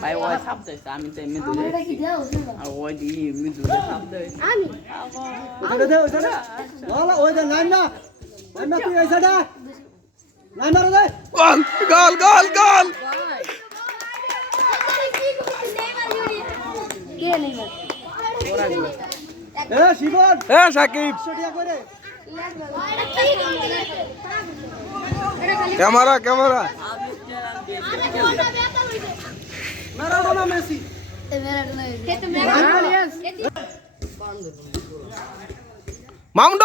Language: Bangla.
ভাই ওই সাপতে আমি তো এমনি দূরে আর ওই দি এমনি দূরে সাপতে আমি ওটা দে বল ওই দে লাইন না তুই এই সাইডে লাইন মার দে গোল কে নেই এ শিবন এ Shakib camera Maradona Messi Mount